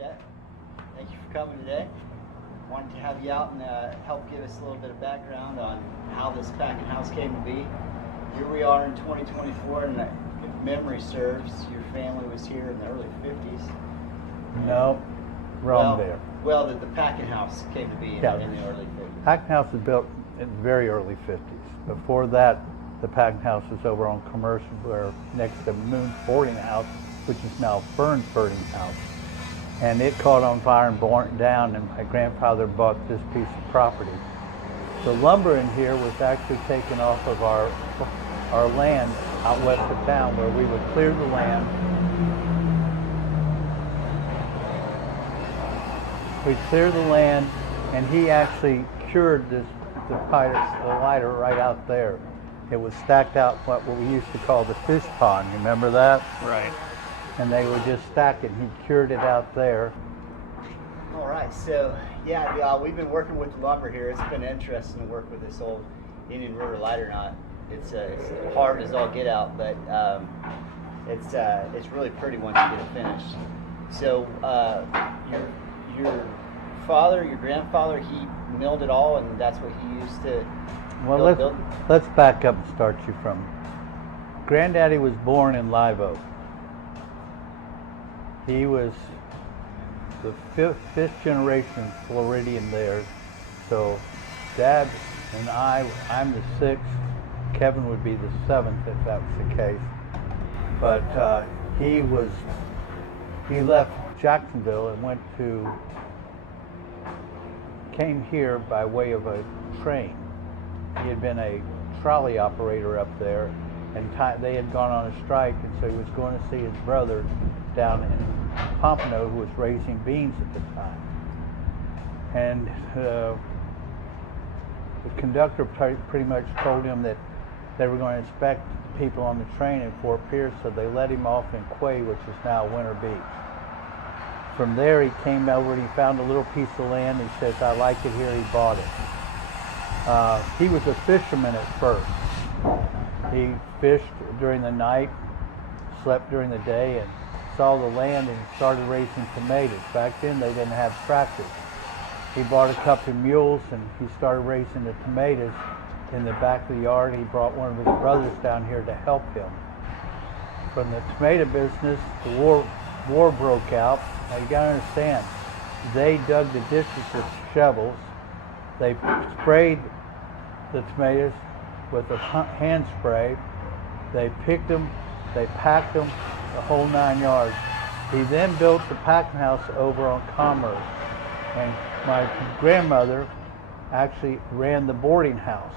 Chet. Thank you for coming today. Wanted to have you out and help give us a little bit of background on how this packing house came to be. Here we are in 2024, and if memory serves, your family was here in the early 50s. No, wrong there. Well, the packing house came to be in the early 50s. Packing house was built in the very early 50s. Before that, the packing house was over on Commercial, where next to Moon's boarding house, which is now Fern's boarding house. And it caught on fire and burnt down, and my grandfather bought this piece of property. The lumber in here was actually taken off of our land out west of town, where we would clear the land. We'd clear the land, and he actually cured the lighter right out there. It was stacked out what we used to call the fish pond. You remember that? Right. And they would just stack it. He cured it out there. All right, so yeah, we've been working with the lumber here. It's been interesting to work with this old Indian River lighter knot. It's hard as all get out, but it's really pretty once you get it finished. So your father, your grandfather, he milled it all, and that's what he used to. Well, let's back up and start you from. Granddaddy was born in Live Oak. He was the fifth generation Floridian there. So Dad and I'm the sixth. Kevin would be the seventh if that was the case. But he left Jacksonville and came here by way of a train. He had been a trolley operator up there, and they had gone on a strike, and so he was going to see his brother down in Pompano, who was raising beans at the time. And the conductor pretty much told him that they were going to inspect people on the train in Fort Pierce, so they let him off in Quay, which is now Winter Beach. From there, he came over and he found a little piece of land. He says, "I like it here." He bought it. He was a fisherman at first. He fished during the night, slept during the day, and saw the land and started raising tomatoes. Back then, they didn't have tractors. He bought a couple of mules and he started raising the tomatoes in the back of the yard. He brought one of his brothers down here to help him. From the tomato business, the war broke out. Now you gotta understand, they dug the ditches with shovels. They sprayed the tomatoes with a hand spray. They picked them, they packed them, the whole 9 yards. He then built the packing house over on Commerce. And my grandmother actually ran the boarding house.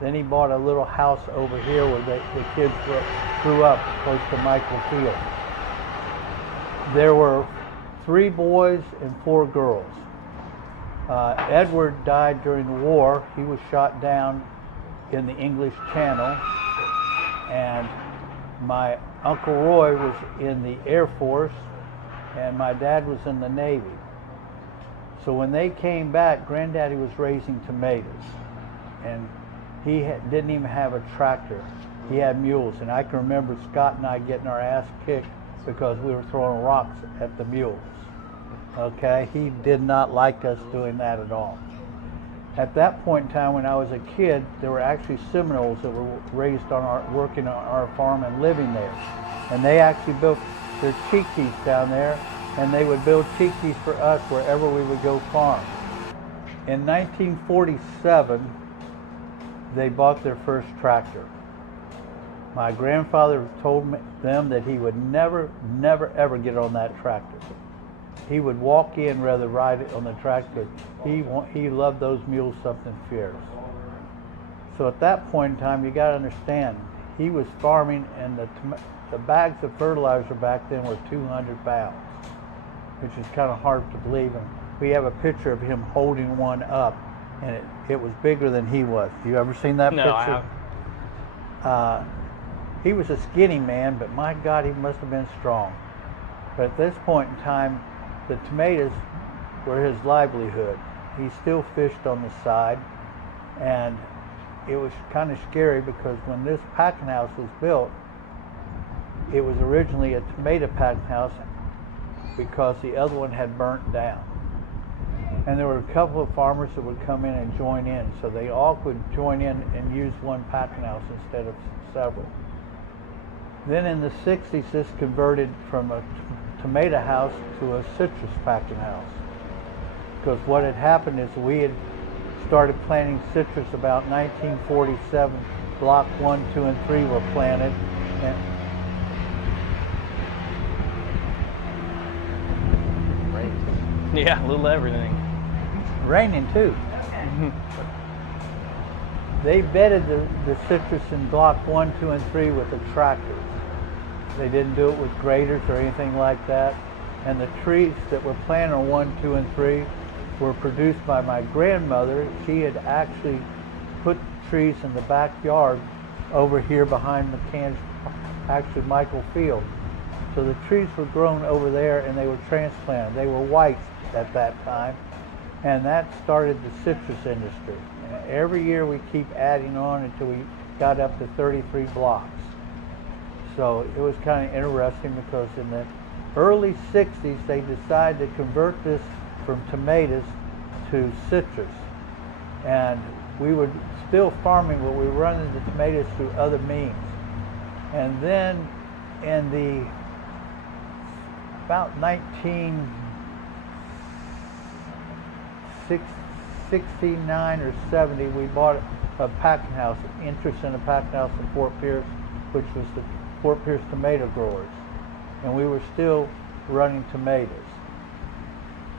Then he bought a little house over here where the kids grew up, close to Michael Field. There were 3 boys and 4 girls. Edward died during the war. He was shot down in the English Channel, and my Uncle Roy was in the Air Force, and my dad was in the Navy. So when they came back, Granddaddy was raising tomatoes, and he didn't even have a tractor. He had mules, and I can remember Scott and I getting our ass kicked because we were throwing rocks at the mules. Okay, he did not like us doing that at all. At that point in time, when I was a kid, there were actually Seminoles that were raised working on our farm and living there. And they actually built their chiquis down there, and they would build chiquis for us wherever we would go farm. In 1947, they bought their first tractor. My grandfather told them that he would never, ever get on that tractor. He would walk in rather than ride it on the tractor. He loved those mules something fierce. So at that point in time, you got to understand, he was farming, and the bags of fertilizer back then were 200 pounds, which is kind of hard to believe. And we have a picture of him holding one up, and it was bigger than he was. You ever seen that picture? No, I haven't. He was a skinny man, but my God, he must have been strong. But at this point in time, the tomatoes were his livelihood. He still fished on the side, and it was kind of scary because when this packing house was built, it was originally a tomato packing house because the other one had burnt down. And there were a couple of farmers that would come in and join in, so they all could join in and use one packing house instead of several. Then in the 60s, this converted from a tomato house to a citrus packing house. Because what had happened is we had started planting citrus about 1947. Block 1, 2, and 3 were planted. And Yeah, a little everything. raining too. They bedded the citrus in block 1, 2, and 3 with a tractor. They didn't do it with graders or anything like that. And the trees that were planted on 1, 2, and 3 were produced by my grandmother. She had actually put trees in the backyard over here behind McCann's, actually Michael Field. So the trees were grown over there and they were transplanted. They were white at that time. And that started the citrus industry. And every year we keep adding on until we got up to 33 blocks. So it was kind of interesting because in the early 60s they decided to convert this from tomatoes to citrus. And we were still farming, but we were running the tomatoes through other means. And then in the about 1969 or 70, we bought a packing house, interest in a packing house in Fort Pierce, which was the Fort Pierce tomato growers. And we were still running tomatoes.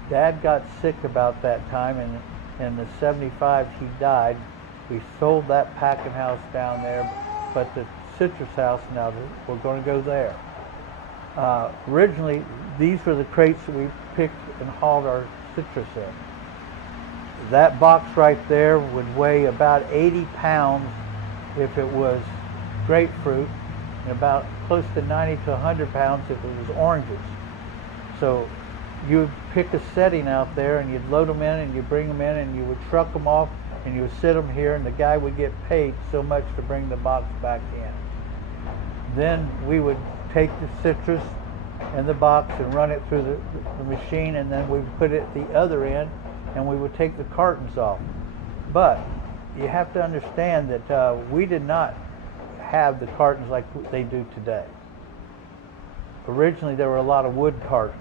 Dad got sick about that time, and in the 75 he died. We sold that packing house down there, but the citrus house, now we're going to go there. Originally, these were the crates that we picked and hauled our citrus in. That box right there would weigh about 80 pounds if it was grapefruit, and about close to 90 to 100 pounds if it was oranges. So you would pick a setting out there and you'd load them in and you'd bring them in and you would truck them off and you would sit them here, and the guy would get paid so much to bring the box back in. Then we would take the citrus and the box and run it through the machine, and then we would put it at the other end and we would take the cartons off. But you have to understand that we did not have the cartons like they do today. Originally there were a lot of wood cartons,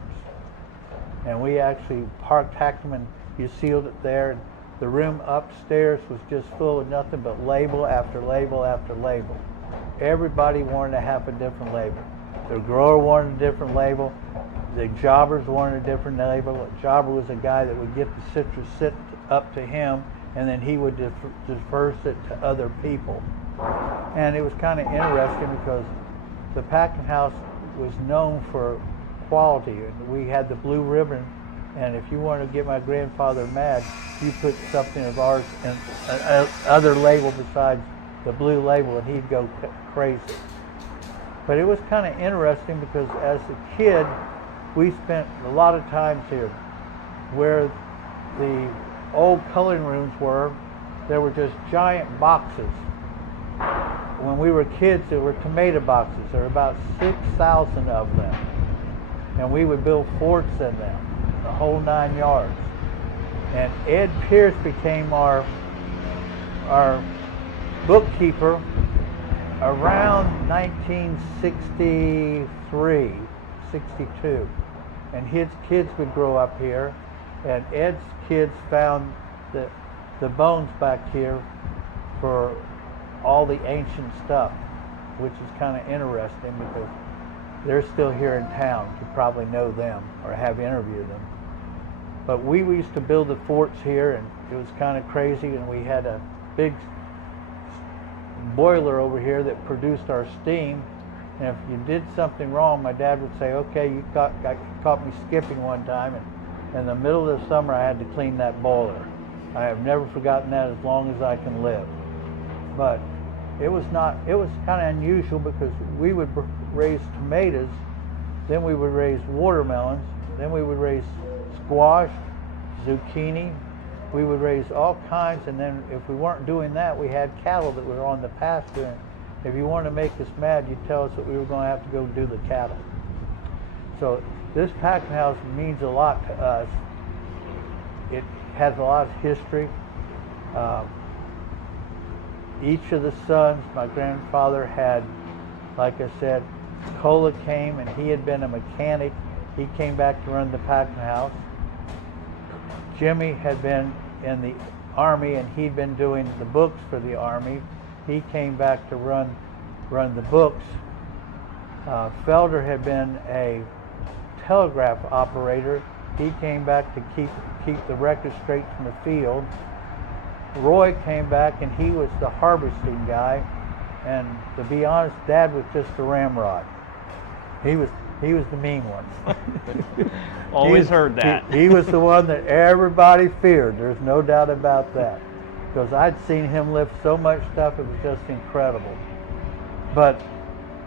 and we actually tacked them and you sealed it there. And the room upstairs was just full of nothing but label after label after label. Everybody wanted to have a different label. The grower wanted a different label. The jobbers wanted a different label. A jobber was a guy that would get the citrus sit up to him, and then he would disperse it to other people. And it was kind of interesting because the packing house was known for quality. We had the blue ribbon, and if you wanted to get my grandfather mad, you put something of ours in another label besides the blue label, and he'd go crazy. But it was kind of interesting because as a kid, we spent a lot of times here. Where the old coloring rooms were, there were just giant boxes. When we were kids, there were tomato boxes. There were about 6,000 of them. And we would build forts in them, the whole 9 yards. And Ed Pierce became our bookkeeper around 1963, 62. And his kids would grow up here, and Ed's kids found the bones back here for all the ancient stuff, which is kind of interesting because they're still here in town. You probably know them or have interviewed them. But we used to build the forts here, and it was kind of crazy, and we had a big boiler over here that produced our steam. And if you did something wrong, my dad would say, okay, you caught me skipping one time, and in the middle of the summer I had to clean that boiler. I have never forgotten that as long as I can live. But it was kind of unusual because we would raise tomatoes, then we would raise watermelons, then we would raise squash, zucchini, we would raise all kinds, and then if we weren't doing that, we had cattle that were on the pasture. And if you wanted to make us mad, you'd tell us that we were going to have to go do the cattle. So this packing house means a lot to us. It has a lot of history. Each of the sons, my grandfather had, like I said, Cola came and he had been a mechanic. He came back to run the packing house. Jimmy had been in the Army and he'd been doing the books for the Army. He came back to run the books. Felder had been a telegraph operator. He came back to keep the records straight from the field. Roy came back and he was the harvesting guy, and to be honest, Dad was just a ramrod. He was the mean one. Always heard that. He was the one that everybody feared. There's no doubt about that, because I'd seen him lift so much stuff, it was just incredible. But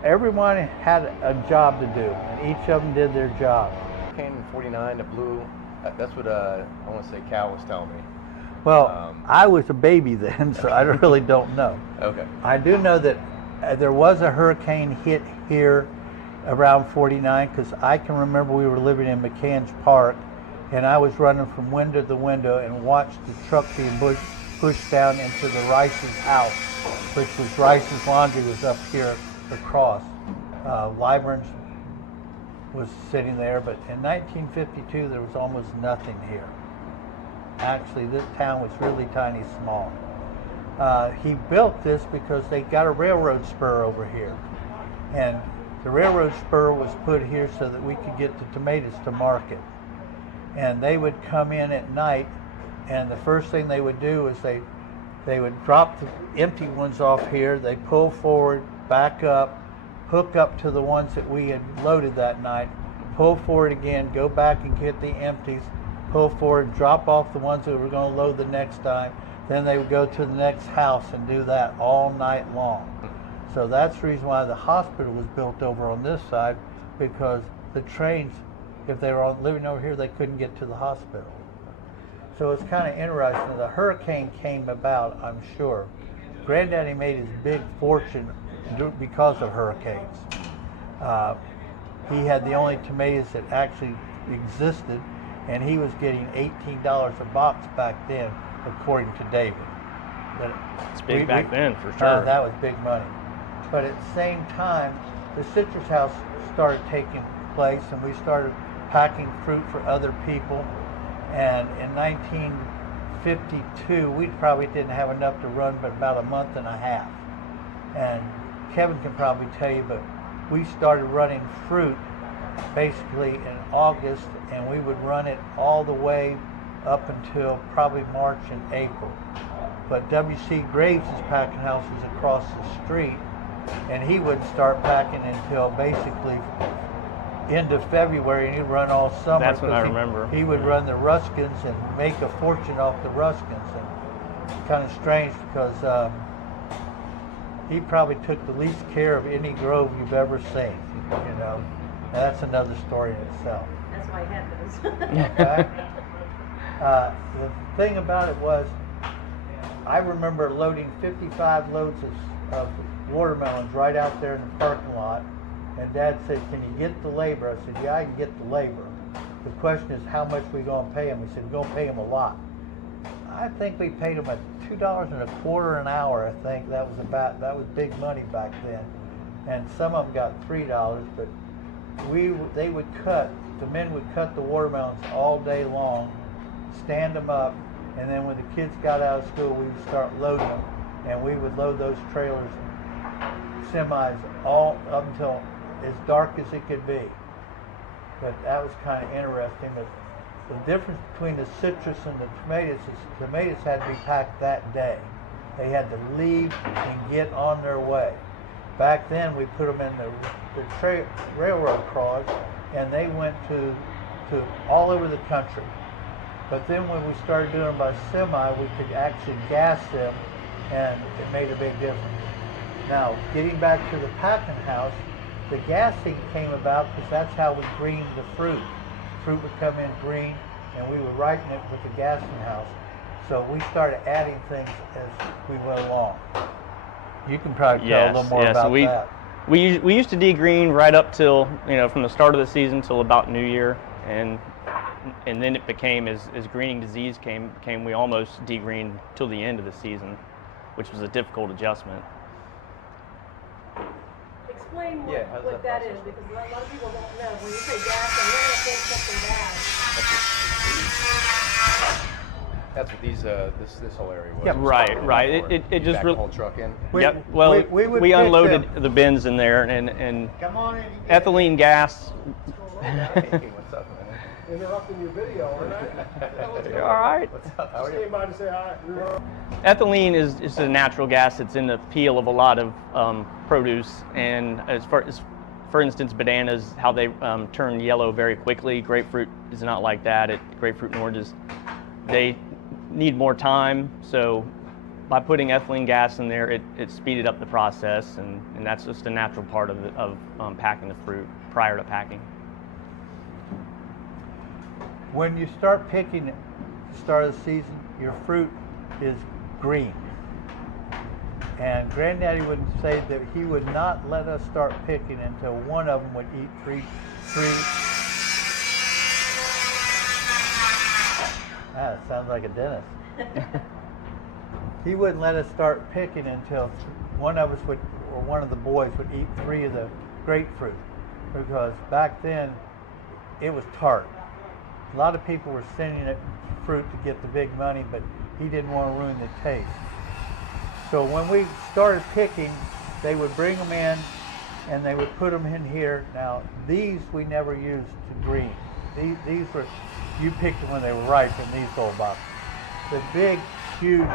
everyone had a job to do, and each of them did their job. Came in 49, the blue, that's what I want to say Cal was telling me. Well, I was a baby then, so I really don't know. Okay. I do know that there was a hurricane hit here around 49, because I can remember we were living in McCann's Park, and I was running from window to window and watched the truck being pushed down into the Rice's house, which was Rice's Laundry was up here across. Liburn's was sitting there, but in 1952 there was almost nothing here. Actually, this town was really tiny, small. He built this because they got a railroad spur over here, and the railroad spur was put here so that we could get the tomatoes to market. And they would come in at night, and the first thing they would do is they would drop the empty ones off here, they pull forward, back up, hook up to the ones that we had loaded that night, pull forward again, go back and get the empties, pull forward, drop off the ones that were going to load the next time. Then they would go to the next house and do that all night long. So that's the reason why the hospital was built over on this side, because the trains, if they were living over here, they couldn't get to the hospital. So it's kind of interesting. The hurricane came about, I'm sure. Granddaddy made his big fortune because of hurricanes. He had the only tomatoes that actually existed, and he was getting $18 a box back then, according to David. It's big back then, for sure. That was big money. But at the same time, the citrus house started taking place, and we started packing fruit for other people. And in 1952, we probably didn't have enough to run but about a month and a half. And Kevin can probably tell you, but we started running fruit basically in August, and we would run it all the way up until probably March and April. But W.C. Graves' packing house was across the street, and he wouldn't start packing until basically end of February, and he'd run all summer. That's what I remember. He would run the Ruskins and make a fortune off the Ruskins. And it's kind of strange because he probably took the least care of any grove you've ever seen, you know. Now, that's another story in itself. That's why I had those. Okay? The thing about it was, I remember loading 55 loads of watermelons right out there in the parking lot, and Dad said, "Can you get the labor?" I said, "Yeah, I can get the labor. The question is, how much we going to pay him?" He said, "We're going to pay him a lot." I think we paid him at $2.25 an hour. I think that was big money back then, and some of them got $3, but the men would cut the watermelons all day long, stand them up, and then when the kids got out of school, we would start loading them, and we would load those trailers, semis, all up until as dark as it could be. But that was kind of interesting. But the difference between the citrus and the tomatoes is the tomatoes had to be packed that day. They had to leave and get on their way. Back then, we put them in the railroad cars, and they went to all over the country. But then when we started doing them by semi, we could actually gas them, and it made a big difference. Now, getting back to the packing house, the gassing came about because that's how we greened the fruit. Fruit would come in green, and we would ripen it with the gassing house. So we started adding things as we went along. You can probably tell a little more about that. We used to degreen right up till, from the start of the season till about New Year, and then it became, as greening disease came, we almost degreened till the end of the season, which was a difficult adjustment. Explain Yeah, how does what that that is, process work? because a lot of people don't know. When you say gas, they're going to think something bad. That's what these this whole area was. Yep. It was Right, started right. for It you just back real- the whole truck in. Yep. Well, we would we fix unloaded them. the bins in there, and Come on in. you get it. ethylene gas. Hey, what's up, man? Interrupting your video, aren't I? All right. What's up? How are Came you? by to say hi. Ethylene is a natural gas that's in the peel of a lot of produce, and for instance, bananas, how they turn yellow very quickly. Grapefruit is not like that. Grapefruit and oranges, they need more time. So by putting ethylene gas in there, it speeded up the process, and that's just a natural part of packing the fruit prior to packing. When you start picking at the start of the season, your fruit is green. And Granddaddy would say that he would not let us start picking until one of them would eat three. It sounds like a dentist. He wouldn't let us start picking until one of us would, or one of the boys would eat 3 of the grapefruit, because back then it was tart. A lot of people were sending it fruit to get the big money, but he didn't want to ruin the taste. So when we started picking, they would bring them in and they would put them in here. Now these we never used to green. These were, you picked them when they were ripe in these old boxes. The big, huge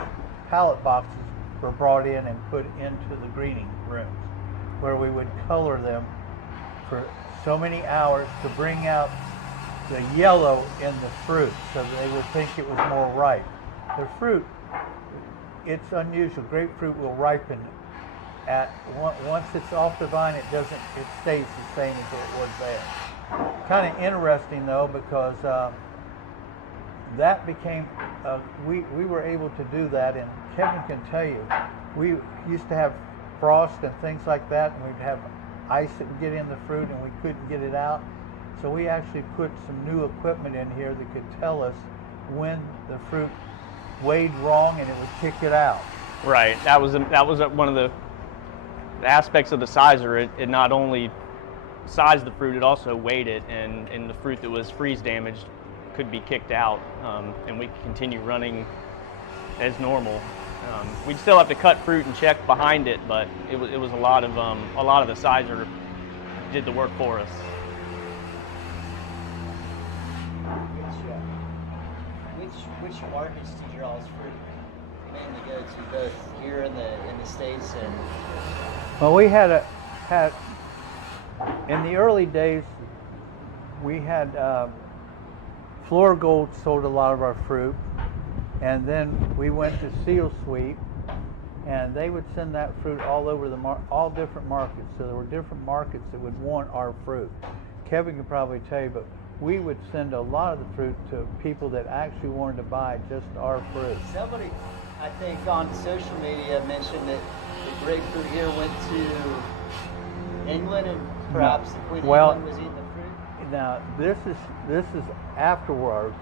pallet boxes were brought in and put into the greening rooms, where we would color them for so many hours to bring out the yellow in the fruit, so that they would think it was more ripe. The fruit, it's unusual. Grapefruit will ripen at once it's off the vine. It stays the same as it was there. Kind of interesting though, because that became we were able to do that, and Kevin can tell you, we used to have frost and things like that, and we'd have ice that would get in the fruit and we couldn't get it out. So we actually put some new equipment in here that could tell us when the fruit weighed wrong, and it would kick it out. Right. That was one of the aspects of the sizer. It not only sized the fruit, it also weighed it, and the fruit that was freeze damaged could be kicked out, and we could continue running as normal. We'd still have to cut fruit and check behind it, but it was a lot of the sizer did the work for us. Which markets did your all's fruit mainly go to, both here in the States and? Well, we had in the early days, we had Flora Gold sold a lot of our fruit, and then we went to Seal Sweep, and they would send that fruit all over all different markets. So there were different markets that would want our fruit. Kevin can probably tell you, but we would send a lot of the fruit to people that actually wanted to buy just our fruit. Somebody, I think, on social media mentioned that the grapefruit here went to England, and perhaps the Queen of England was eating the fruit. Now this is afterwards.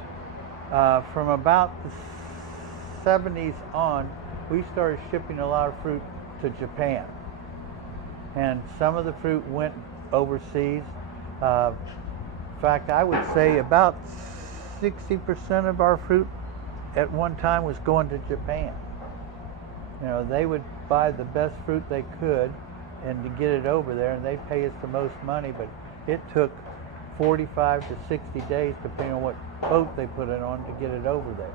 From about the 70s on, we started shipping a lot of fruit to Japan, and some of the fruit went overseas. In fact, I would say about 60% of our fruit at one time was going to Japan. You know, they would buy the best fruit they could and to get it over there, and they pay us the most money, but it took 45 to 60 days, depending on what boat they put it on, to get it over there.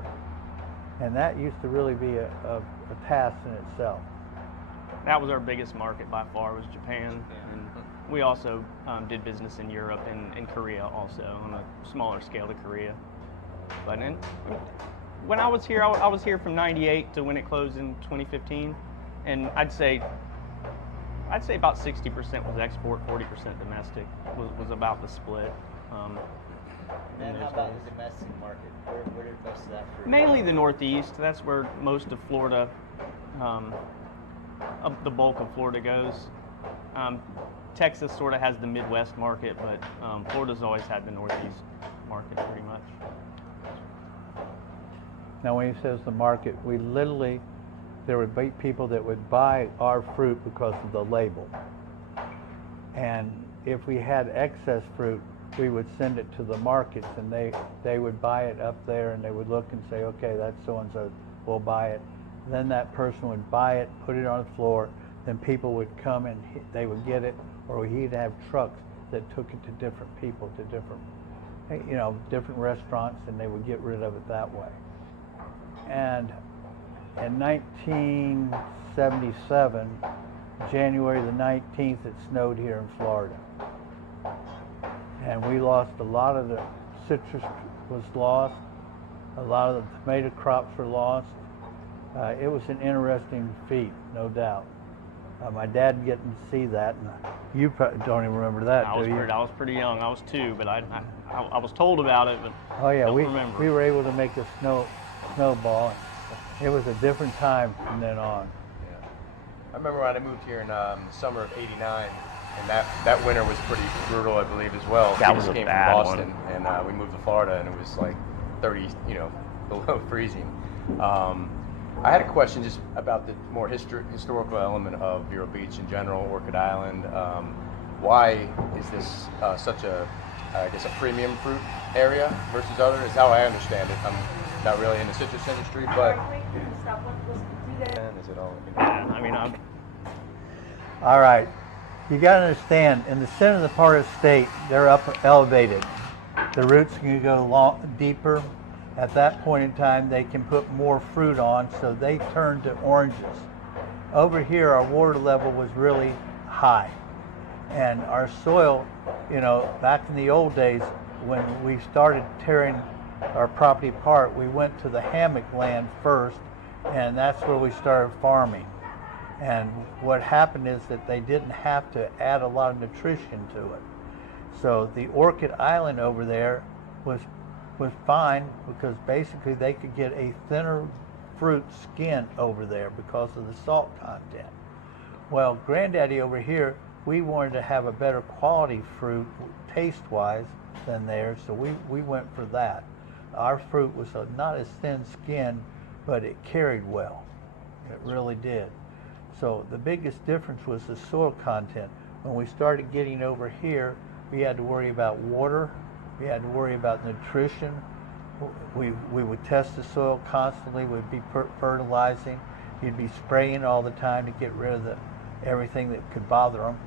And that used to really be a task in itself. That was our biggest market by far, was Japan, and we also did business in Europe and Korea also, on a smaller scale to Korea. But when I was here, I was here from '98 to when it closed in 2015, and I'd say about 60% was export, 40% domestic was about the split. And how about the domestic market? Where did most of that fruit Mainly go? the Northeast. That's where most of Florida, the bulk of Florida goes. Texas sort of has the Midwest market, but Florida's always had the Northeast market pretty much. Now, when he says the market, we literally, there would be people that would buy our fruit because of the label. And if we had excess fruit, we would send it to the markets, and they would buy it up there, and they would look and say, okay, that's so-and-so, we'll buy it. Then that person would buy it, put it on the floor, then people would come and they would get it, or he'd have trucks that took it to different people, to different, different restaurants, and they would get rid of it that way. And in 1977, January the 19th, it snowed here in Florida. And we lost a lot of the citrus was lost, a lot of the tomato crops were lost. It was an interesting feat, no doubt. My dad getting to see that, and you probably don't even remember that, I was pretty young. I was 2, but I was told about it, but oh yeah, don't we remember. We were able to make a snowball. It was a different time from then on. Yeah. I remember when I moved here in summer of '89, and that winter was pretty brutal, I believe, as well. That We was just a came bad from Boston, one. and we moved to Florida, and it was like 30, below freezing. I had a question just about the more historical element of Vero Beach in general, Orchid Island. Why is this such a, I guess, a premium fruit area versus others? Is how I understand it. I'm not really in the citrus industry, but Stop, let's do that. is it all? Yeah, I mean, All right, you got to understand, in the center of the part of the state, they're up elevated. The roots can go deeper. At that point in time, they can put more fruit on, so they turn to oranges. Over here, our water level was really high. And our soil, back in the old days, when we started tearing our property apart, we went to the hammock land first, and that's where we started farming. And what happened is that they didn't have to add a lot of nutrition to it. So the Orchid Island over there was fine, because basically they could get a thinner fruit skin over there because of the salt content. Well, Granddaddy over here, we wanted to have a better quality fruit taste-wise than theirs, so we went for that. Our fruit was not as thin skinned, but it carried well. It really did. So the biggest difference was the soil content. When we started getting over here, we had to worry about water. We had to worry about nutrition. We would test the soil constantly. We'd be fertilizing. You'd be spraying all the time to get rid of everything that could bother them.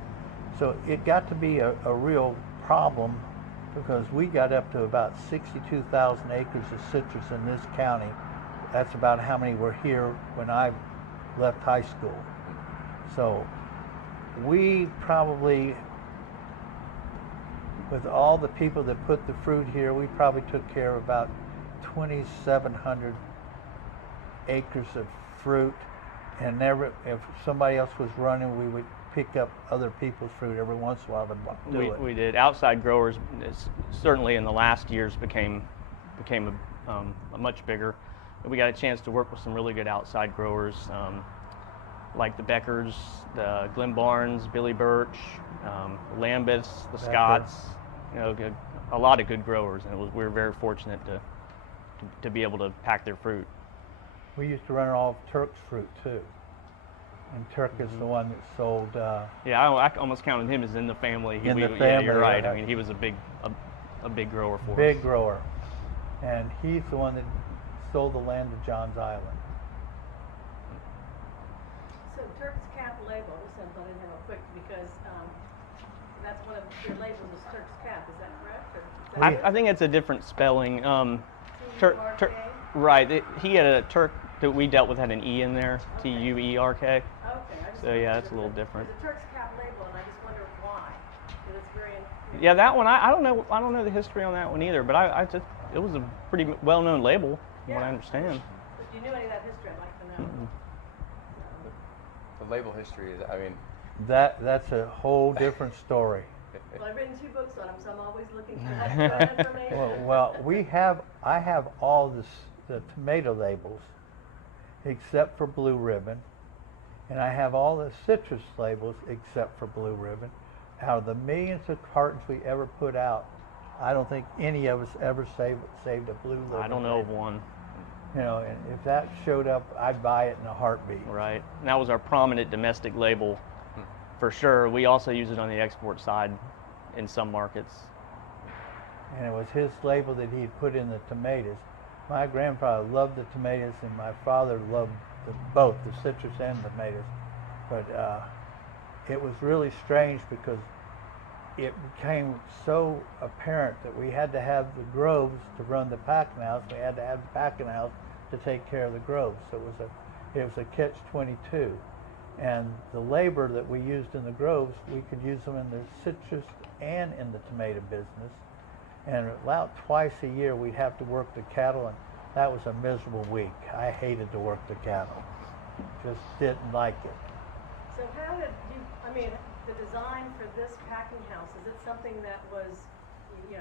So it got to be a real problem, because we got up to about 62,000 acres of citrus in this county. That's about how many were here when I left high school. So we probably, with all the people that put the fruit here, we probably took care of about 2,700 acres of fruit. And if somebody else was running, we would pick up other people's fruit every once in a while and do it. we did. Outside growers, certainly in the last years, became a much bigger. We got a chance to work with some really good outside growers, like the Beckers, the Glenn Barnes, Billy Birch, Lambeths, the Scotts. A lot of good growers, and we were very fortunate to be able to pack their fruit. We used to run all of Turk's fruit too, and Turk is the one that sold. Yeah, I almost counted him as in the family. In the Yeah, family, you're right. yeah. I mean, he was a big grower for us. Big grower, and he's the one that sold the land to Johns Island. So Turk's Cap label, this I thought I'd have a quick, because that's one of your labels is Turk's Cap, is that correct? Or is that I think it's a different spelling. T-U-R-K? Right. He had a Turk that we dealt with had an E in there, Tuerk. Okay. So yeah, that's a little different. There's a Turk's Cap label, and I just wonder why. Because it's very. Yeah, that one I don't know. I don't know the history on that one either. But it was a pretty well-known label, from what I understand. If you knew any of that history, I'd like to know. The label history is, I mean, That's a whole different story. Well, I've written 2 books on them, so I'm always looking for that information. Well, I have all the tomato labels, except for Blue Ribbon, And I have all the citrus labels except for Blue Ribbon. Out of the millions of cartons we ever put out, I don't think any of us ever saved a Blue Ribbon. I don't know of label. one. You know, and if that showed up, I'd buy it in a heartbeat. Right. And that was our prominent domestic label for sure. We also use it on the export side in some markets. And it was his label that he had put in the tomatoes. My grandfather loved the tomatoes, and my father loved both the citrus and the tomatoes. But it was really strange because it became so apparent that we had to have the groves to run the packing house. We had to have the packing house to take care of the groves. So it was a catch-22. And the labor that we used in the groves, we could use them in the citrus and in the tomato business. And about twice a year, we'd have to work the cattle, and that was a miserable week. I hated to work the cattle. Just didn't like it. So how did you, I mean, the design for this packing house, is it something that was, you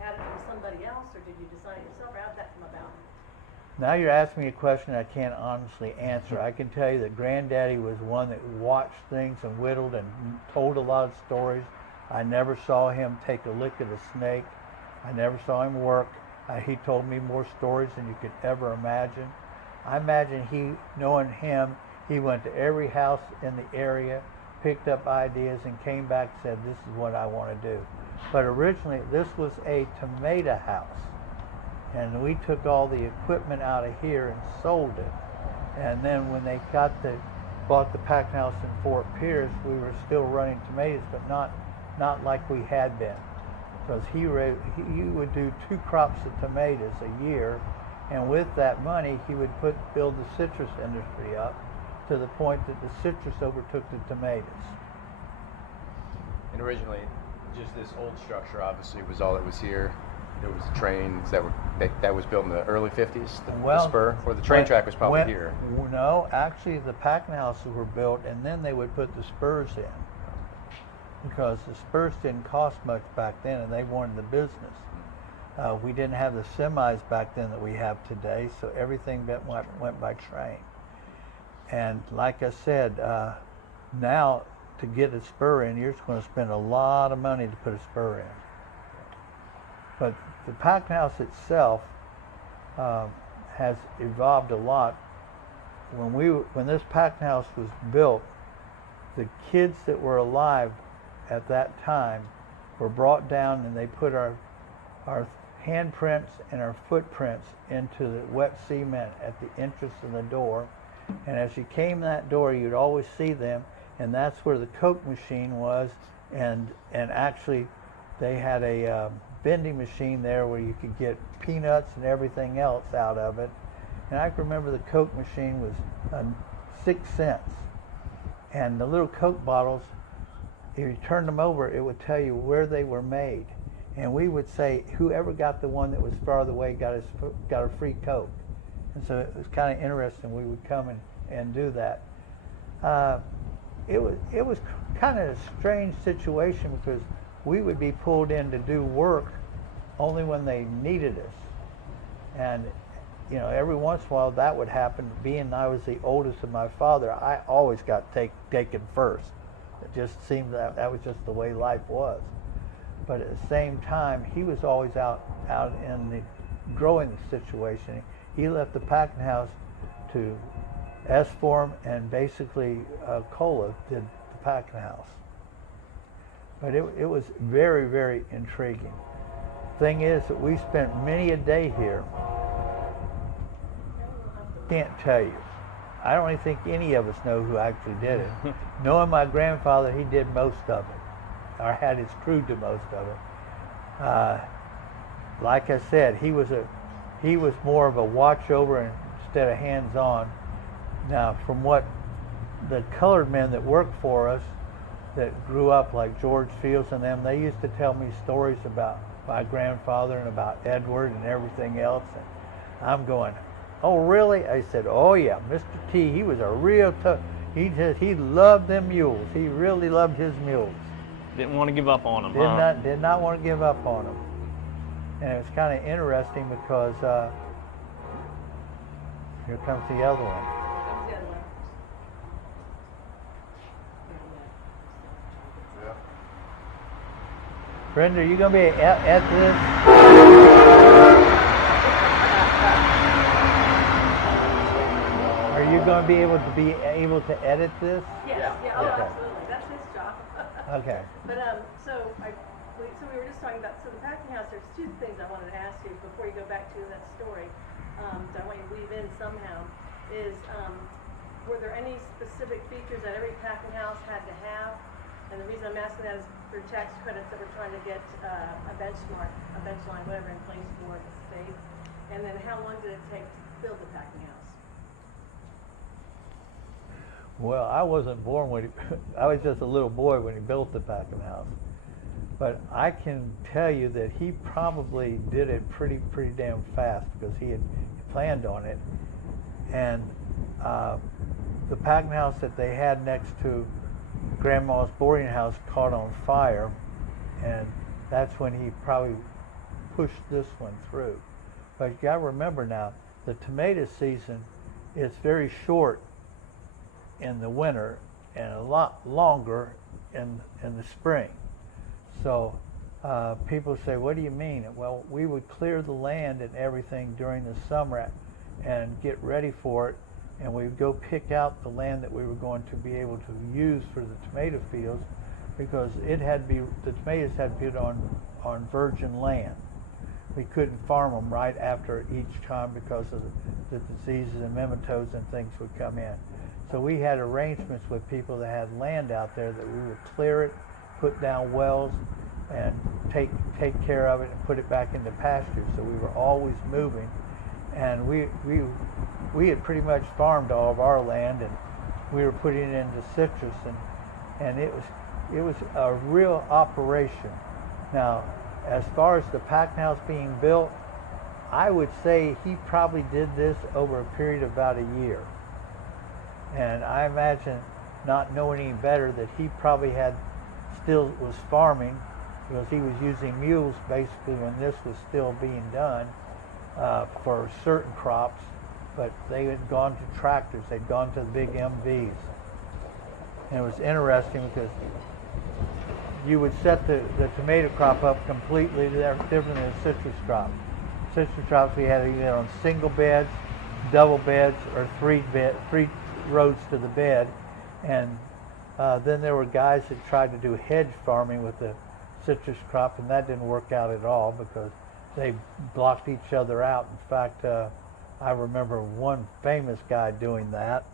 had it from somebody else, or did you design it yourself, or how did that come about? Now you're asking me a question I can't honestly answer. I can tell you that Granddaddy was one that watched things and whittled and told a lot of stories. I never saw him take a lick at a snake. I never saw him work. He told me more stories than you could ever imagine. I imagine knowing him, he went to every house in the area, picked up ideas, and came back and said, this is what I want to do. But originally, this was a tomato house. And we took all the equipment out of here and sold it. And then when they bought the packing house in Fort Pierce, we were still running tomatoes, but not like we had been. Because he would do 2 crops of tomatoes a year, and with that money he would build the citrus industry up to the point that the citrus overtook the tomatoes. And originally, just this old structure obviously was all that was here. There was trains that was built in the early 50s, the spur, or the train track was probably here. No, actually the packing houses were built, and then they would put the spurs in, because the spurs didn't cost much back then, and they wanted the business. We didn't have the semis back then that we have today, so everything went by train. And like I said, now to get a spur in, you're just going to spend a lot of money to put a spur in. But the packing house itself has evolved a lot. When this packing house was built, the kids that were alive at that time were brought down, and they put our handprints and our footprints into the wet cement at the entrance of the door. And as you came that door, you'd always see them, and that's where the Coke machine was. And actually, they had a vending machine there where you could get peanuts and everything else out of it. And I can remember the Coke machine was 6 cents, and the little Coke bottles, if you turned them over, it would tell you where they were made. And we would say, whoever got the one that was farther away got a free Coke. And so it was kind of interesting. We would come and do that. It was kind of a strange situation, because we would be pulled in to do work only when they needed us. And every once in a while that would happen. Being I was the oldest of my father, I always got taken first. It just seemed that was just the way life was. But at the same time, he was always out in the growing situation. He left the packing house to S-Form, and basically Cola did the packing house. But it was very, very intriguing. Thing is that we spent many a day here. Can't tell you. I don't even think any of us know who actually did it. Knowing my grandfather, he did most of it, or had his crew do most of it. Like I said, he was more of a watch over instead of hands-on. Now, from what the colored men that worked for us, that grew up like George Fields and them, they used to tell me stories about my grandfather and about Edward and everything else. And I'm going, oh really? I said, oh yeah, Mr. T, he was a real tough. He loved them mules. He really loved his mules. Didn't want to give up on them. Did not want to give up on them. And it was kind of interesting because here comes the other one. Brenda, are you going to be at this? Are you going to be able to edit this? Yes, yeah, oh, Okay. absolutely, that's his job. Okay. But, so we were just talking about, so the packing house, there's two things I wanted to ask you before you go back to that story, that I want you to weave in somehow, is, were there any specific features that every packing house had to have? And the reason I'm asking that is for tax credits that we're trying to get, a benchmark, a benchline, whatever, in place for the state. And then how long did it take to build the packing house? Well, I wasn't born when I was just a little boy when he built the packing house. But I can tell you that he probably did it pretty damn fast because he had planned on it. And the packing house that they had next to Grandma's boarding house caught on fire, and that's when he probably pushed this one through. But you got to remember now, the tomato season is very short in the winter and a lot longer in the spring. So people say, what do you mean? Well, we would clear the land and everything during the summer and get ready for it, and we would go pick out the land that we were going to be able to use for the tomato fields, because the tomatoes had to be on virgin land. We couldn't farm them right after each time because of the diseases and nematodes and things would come in. So we had arrangements with people that had land out there that we would clear it, put down wells, and take care of it and put it back into pasture. So we were always moving, and we had pretty much farmed all of our land, and we were putting it into citrus, and it was a real operation. Now, as far as the packing house being built, I would say he probably did this over a period of about a year. And I imagine, not knowing any better, that he probably still was farming, because he was using mules basically when this was still being done for certain crops, but they had gone to tractors, they'd gone to the big MVs. And it was interesting because you would set the tomato crop up completely different than a citrus crop. Citrus crops we had either on single beds, double beds, or three rows to the bed, and then there were guys that tried to do hedge farming with the citrus crop, and that didn't work out at all because they blocked each other out. In fact, I remember one famous guy doing that.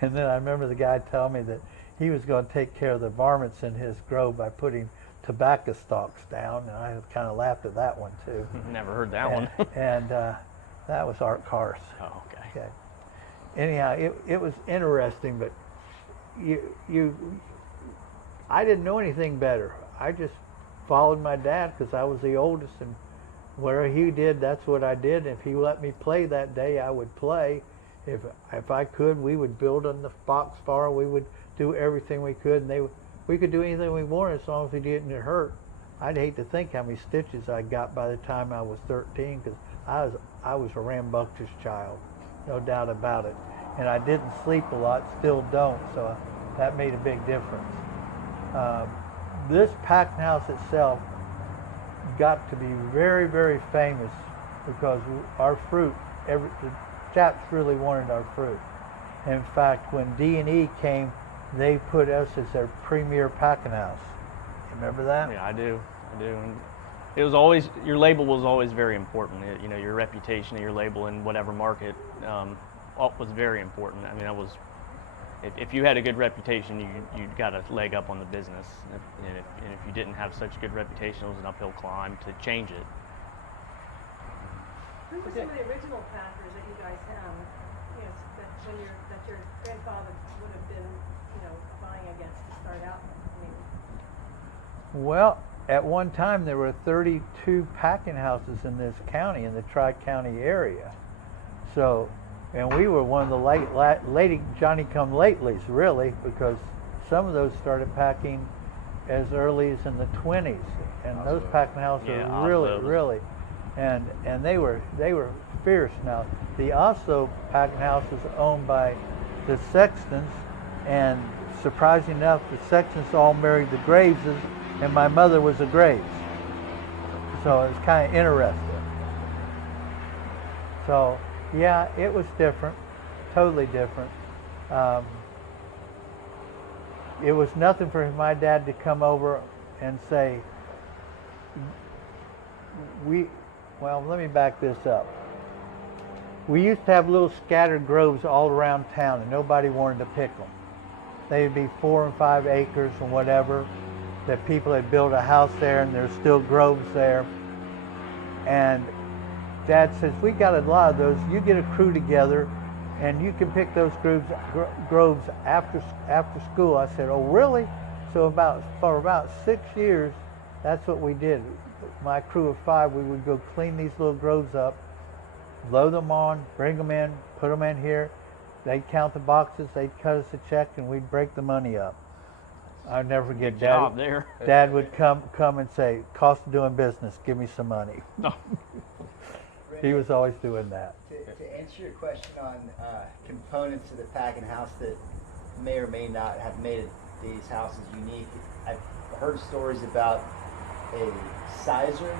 And then I remember the guy telling me that he was going to take care of the varmints in his grove by putting tobacco stalks down, and I kind of laughed at that one too. Never heard that one. And that was Art Cars. Oh, okay. Okay. Anyhow, it was interesting, but I didn't know anything better. I just followed my dad because I was the oldest, and whatever he did, that's what I did. If he let me play that day, I would play. If I could, we would build on the box farm. We would do everything we could, and we could do anything we wanted as long as we didn't get hurt. I'd hate to think how many stitches I got by the time I was 13, because I was a rambunctious child, no doubt about it. And I didn't sleep a lot, still don't, so that made a big difference. This packing house itself got to be very, very famous because our fruit, the chaps really wanted our fruit. In fact, when D&E came, they put us as their premier packing house. You remember that? Yeah, I do. And it was always, your label was always very important. Your reputation of your label in whatever market was very important. I mean, if you had a good reputation, you got a leg up on the business. And if you didn't have such a good reputation, it was an uphill climb to change it. Who were some of the original packers that you guys have? That your grandfather would have been, vying against to start out? Well, at one time there were 32 packing houses in this county, in the Tri-County area. So, and we were one of the late Johnny-come-latelys, really, because some of those started packing as early as in the 20s, and those packing houses are really, and they were fierce. Now, the Oslo packing house was owned by the Sextons, and surprising enough, the Sextons all married the Graveses, and my mother was a Graves. So it's kind of interesting. So yeah, it was different, totally different. It was nothing for my dad to come over and say, well, let me back this up. We used to have little scattered groves all around town, and nobody wanted to pick them. They'd be 4 and 5 acres and whatever, that people had built a house there, and there's still groves there. And Dad says, we got a lot of those. You get a crew together, and you can pick those groves after school. I said, oh, really? So for about 6 years, that's what we did. My crew of 5, we would go clean these little groves up, load them on, bring them in, put them in here. They'd count the boxes, they'd cut us a check, and we'd break the money up. I'll never forget Good job there. Dad would come and say, cost of doing business, give me some money. No. He was always doing that. To answer your question on components of the packing house that may or may not have made these houses unique, I've heard stories about a sizer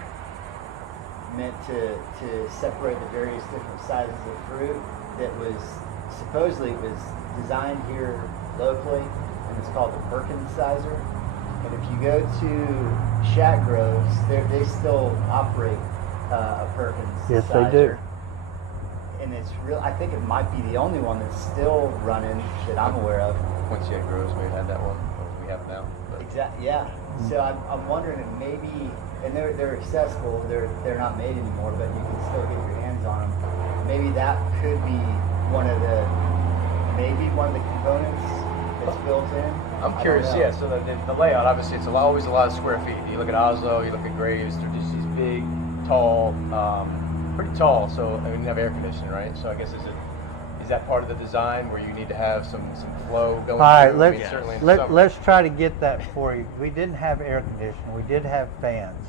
meant to separate the various different sizes of fruit that was supposedly designed here locally, and it's called the Perkins sizer. And if you go to Shack Groves, they still operate a Perkins Yes, sizer. they do. And it's real. I think it might be the only one that's still running that I'm aware of. Quincy at Groves, we had that one. We have it now. But Exactly. Yeah. So I'm wondering if maybe, and they're accessible. They're not made anymore, but you can still get your hands on them. Maybe that could be one of the components that's built in. I'm curious, yeah. So the layout, obviously, it's always a lot of square feet. You look at Oslo, you look at Graves, they're just these big, tall, pretty tall. So I mean, you have air conditioning, right? So I guess is that part of the design where you need to have some flow going? All right, through? I mean, certainly in the summer. let's try to get that for you. We didn't have air conditioning. We did have fans,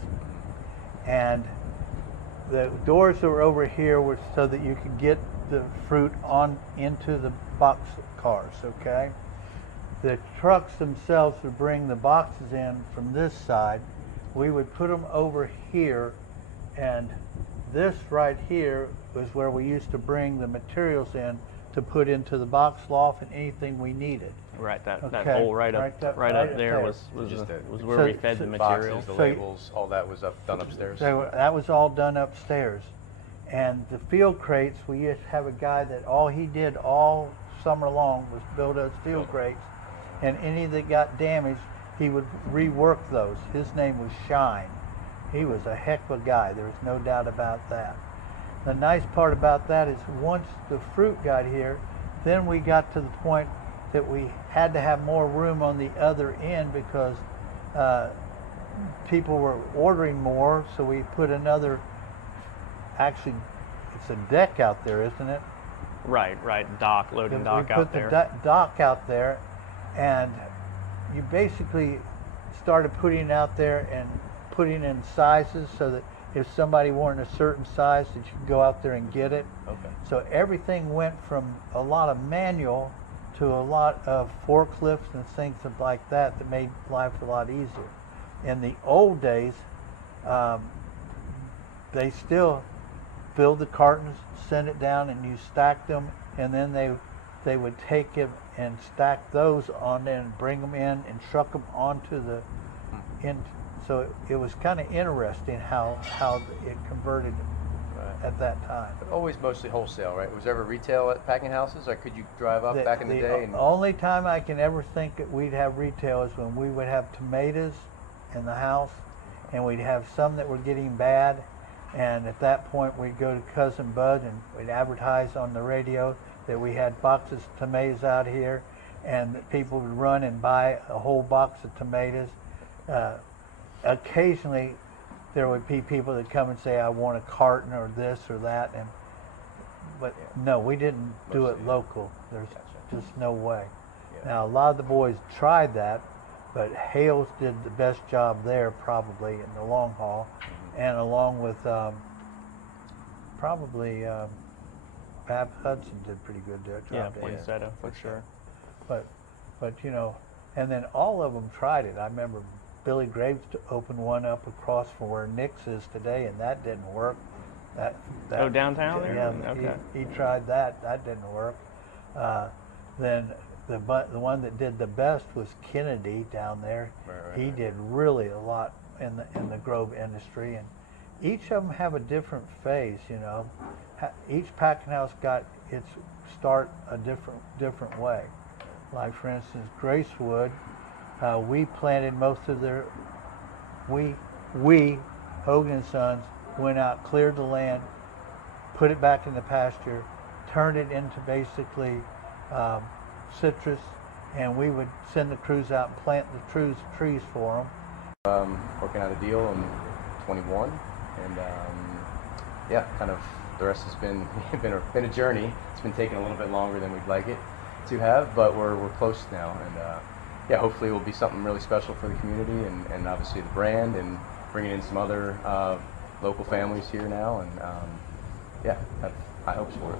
and the doors that were over here were so that you could get the fruit on into the box cars. Okay. The trucks themselves would bring the boxes in from this side. We would put them over here, and this right here was where we used to bring the materials in to put into the box loft and anything we needed. Right, that Okay, hole right up right there there. was Just where so- we fed so the boxes, material. the So- labels, all that was done upstairs. So that was all done upstairs. And the field crates, we used to have a guy that all he did all summer long was build us field crates, and any that got damaged, he would rework those. His name was Shine. He was a heck of a guy. There was no doubt about that. The nice part about that is once the fruit got here, then we got to the point that we had to have more room on the other end because people were ordering more, so we put another, actually it's a deck out there, isn't it? Right, dock, loading dock we out put there. the dock out there, and you basically started putting it out there and putting in sizes so that if somebody wanted a certain size that you could go out there and get it. Okay. So everything went from a lot of manual to a lot of forklifts and things like that made life a lot easier. In the old days, they still filled the cartons, send it down, and you stacked them, and then they would take them and stack those on there and bring them in and truck them onto the in. So it was kind of interesting how it converted at that time. But always mostly wholesale, right? Was there ever retail at packing houses, or could you drive up back in the day? And Only time I can ever think that we'd have retail is when we would have tomatoes in the house, and we'd have some that were getting bad, and at that point we'd go to Cousin Bud and we'd advertise on the radio that we had boxes of tomatoes out here, and that people would run and buy a whole box of tomatoes. Occasionally there would be people that come and say, I want a carton or this or that, but no, we didn't do it Mostly, local. There's Gotcha. just no way. Yeah. Now a lot of the boys tried that, but Hales did the best job there probably in the long haul, and along with probably Bab Hudson did pretty good job Yeah, there. poinsettia for sure. But you know, and then all of them tried it. I remember Billy Graves opened one up across from where Nick's is today, and that didn't work. That Oh, downtown there? Yeah, Okay. he tried that. That didn't work. Then the one that did the best was Kennedy down there. Right. He did really a lot in the Grove industry, and each of them have a different phase. You know, each packing house got its start a different way. Like for instance, Gracewood, we planted most of their. We Hogan and Sons went out, cleared the land, put it back in the pasture, turned it into basically citrus, and we would send the crews out and plant the trees for them. Working out a deal in 21, and yeah, kind of the rest has been been a journey. It's been taking a little bit longer than we'd like it to have, but we're close now, and yeah, hopefully it will be something really special for the community and obviously the brand, and bringing in some other local families here now, and yeah, have high hopes for it.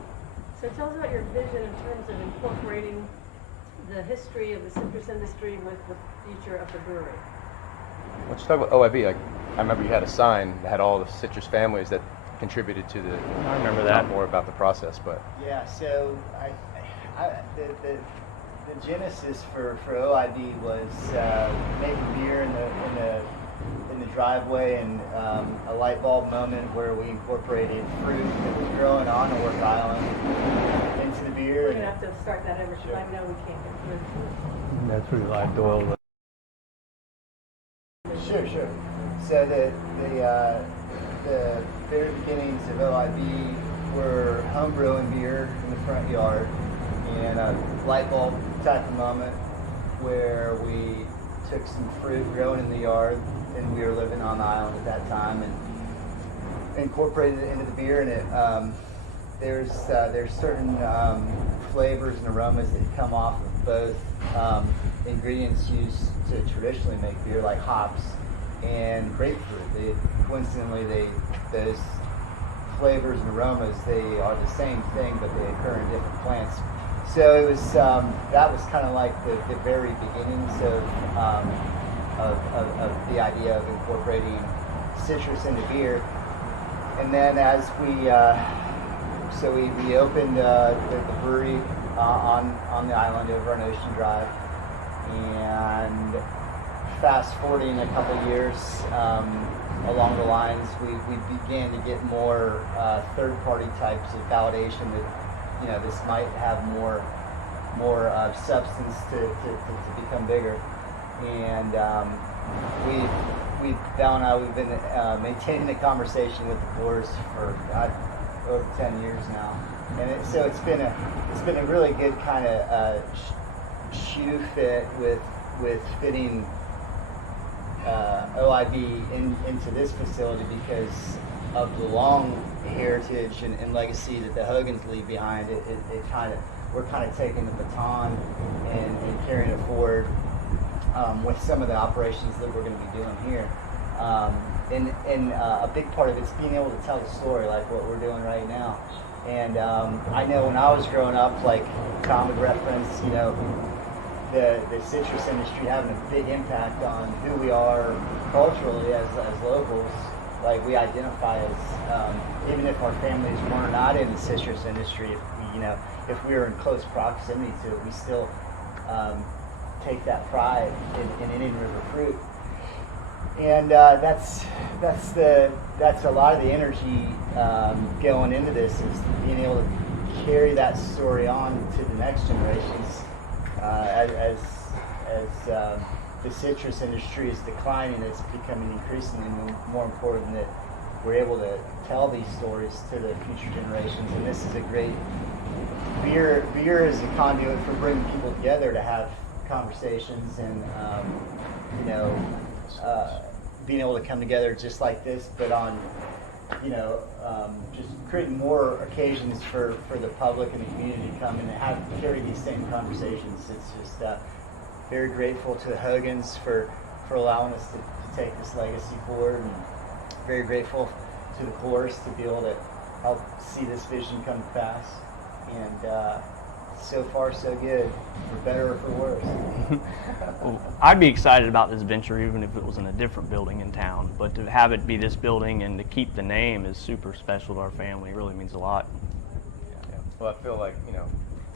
So tell us about your vision in terms of incorporating the history of the citrus industry with the future of the brewery. Let's talk about OIB. I remember you had a sign that had all the citrus families that contributed to the. I remember that. More about the process, but Yeah, so the genesis for OIB was making beer in the driveway, and a light bulb moment where we incorporated fruit that was growing on Oak Island into the beer. We're gonna have to start that over, because I know we can't get through. That's really like Doyle. Sure. So the very beginnings of OIB were home brewing beer in the front yard, and a light bulb type of moment where we took some fruit growing in the yard, and we were living on the island at that time, and incorporated it into the beer. And it there's certain flavors and aromas that come off of both ingredients used to traditionally make beer, like hops and grapefruit. Coincidentally, those flavors and aromas, they are the same thing, but they occur in different plants. So it was that was kind of like the very beginnings of the idea of incorporating citrus into beer. And then as we opened the brewery on the island over on Ocean Drive, and fast forwarding a couple years along the lines, we began to get more third-party types of validation that this might have more substance to become bigger. And Val and I, we've been maintaining a conversation with the Coors for over 10 years now, and so it's been a really good kind of shoe fit with fitting OIB into this facility because of the long heritage and legacy that the Hogans leave behind. We're kind of taking the baton and carrying it forward with some of the operations that we're going to be doing here. And a big part of it's being able to tell the story like what we're doing right now. And I know when I was growing up, like Tom would reference, the citrus industry having a big impact on who we are culturally as locals. Like we identify as, even if our families were not in the citrus industry, if we were in close proximity to it, we still take that pride in Indian River fruit. And that's a lot of the energy going into this, is being able to carry that story on to the next generations as the citrus industry is declining. It's becoming increasingly more important that we're able to tell these stories to the future generations. And this is a great beer is a conduit for bringing people together to have conversations and being able to come together just like this, but on just creating more occasions for the public and the community to come and carry these same conversations. It's just very grateful to the Hogans for allowing us to take this legacy forward, and very grateful to the Coors to be able to help see this vision come to pass. And so far so good, for better or for worse. Well, I'd be excited about this venture even if it was in a different building in town. But to have it be this building and to keep the name is super special to our family. It really means a lot. Yeah. Well, I feel like,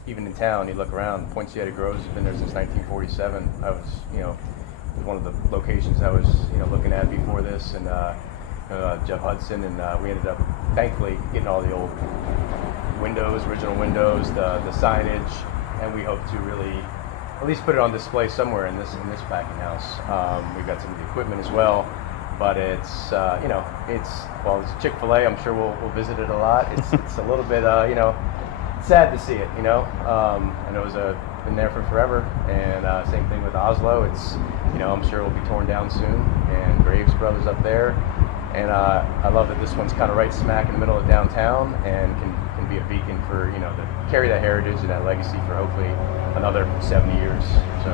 even in town, you look around, Poinciana Groves has been there since 1947. I was, it was one of the locations I was, looking at before this, and Jeff Hudson, and we ended up, thankfully, getting all the old windows, original windows, the signage, and we hope to really at least put it on display somewhere in this packing house. We've got some of the equipment as well, but it's it's Chick-fil-A. I'm sure we'll visit it a lot. It's a little bit sad to see it. I know it's been there for forever, and same thing with Oslo. It's I'm sure it will be torn down soon, and Graves Brothers up there. And I love that this one's kind of right smack in the middle of downtown and can be a beacon for, to carry that heritage and that legacy for hopefully another 70 years. So.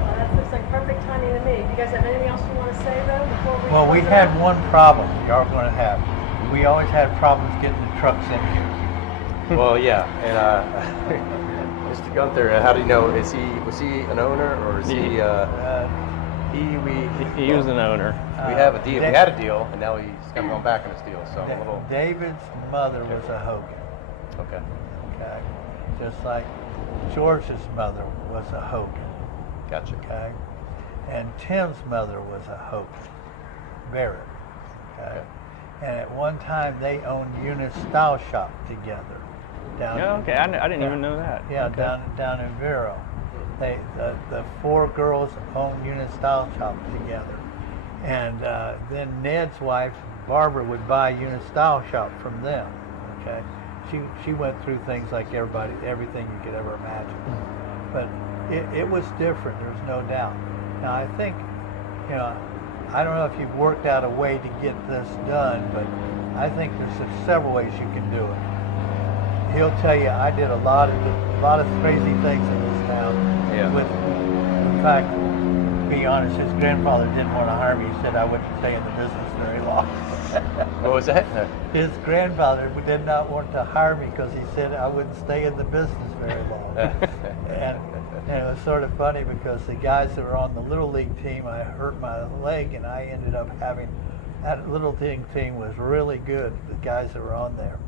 Well, that looks like perfect timing to me. Do you guys have anything else you want to say, though, before we Well, we close had out? one problem we are going to have. We always had problems getting the trucks in here. Well, yeah. And Mr. Gunther, how do you know? Was he an owner, or is he? He was an owner. We have a deal. We had a deal, and now he's kind of going back on his deal. So I'm a little. David's mother was a Hogan. Okay. Okay, just like George's mother was a Hogan. Gotcha. Okay, and Tim's mother was a Hogan, Barrett. Okay, and at one time they owned Unit Style Shop together. Down. Yeah, okay. I didn't even know that. Yeah, Okay. down in Vero. The four girls owned Unit Style Shop together, and then Ned's wife Barbara would buy Unit Style Shop from them. Okay, she went through things like everything you could ever imagine, but it was different. There's no doubt. Now I think, I don't know if you've worked out a way to get this done, but I think there's several ways you can do it. He'll tell you I did a lot of crazy things in this town. Yeah. In fact, to be honest, his grandfather didn't want to hire me. He said I wouldn't stay in the business very long. What was that? His grandfather did not want to hire me because he said I wouldn't stay in the business very long. and it was sort of funny because the guys that were on the Little League team, I hurt my leg, and I ended up having that Little League team was really good. The guys that were on there.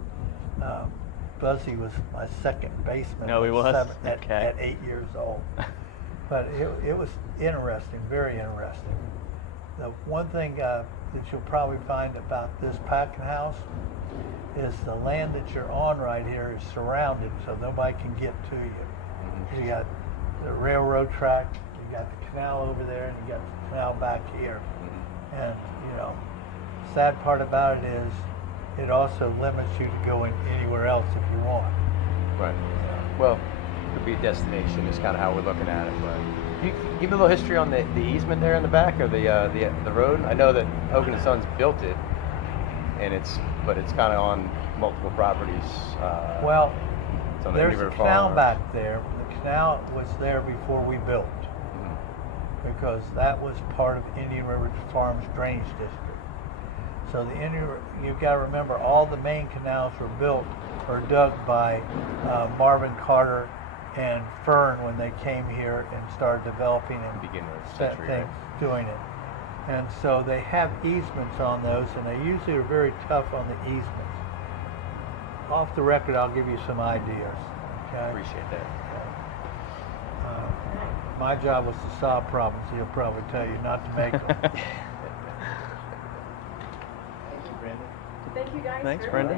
Buzzy was my second baseman. No, he was? At 8 years old. But it was interesting, very interesting. The one thing that you'll probably find about this packing house is the land that you're on right here is surrounded, so nobody can get to you. You got the railroad track, you got the canal over there, and you got the canal back here. And sad part about it is it also limits you to going anywhere else if you want. Right. Well, it could be a destination is kind of how we're looking at it. But you give me a little history on the easement there in the back, or the road. I know that Hogan and Sons built it, and it's kind of on multiple properties. Well, it's on the there's Indian a River canal Farm. back there. The canal was there before we built, because that was part of Indian River Farms Drainage District. So you've got to remember, all the main canals were built or dug by Marvin Carter and Fern when they came here and started developing and Beginning of the century, doing it. And so they have easements on those, and they usually are very tough on the easements. Off the record, I'll give you some ideas. Okay? Appreciate that. My job was to solve problems. He'll probably tell you not to make them. Thank you, Brandon. Thank you guys. Thanks, very Brenda. much.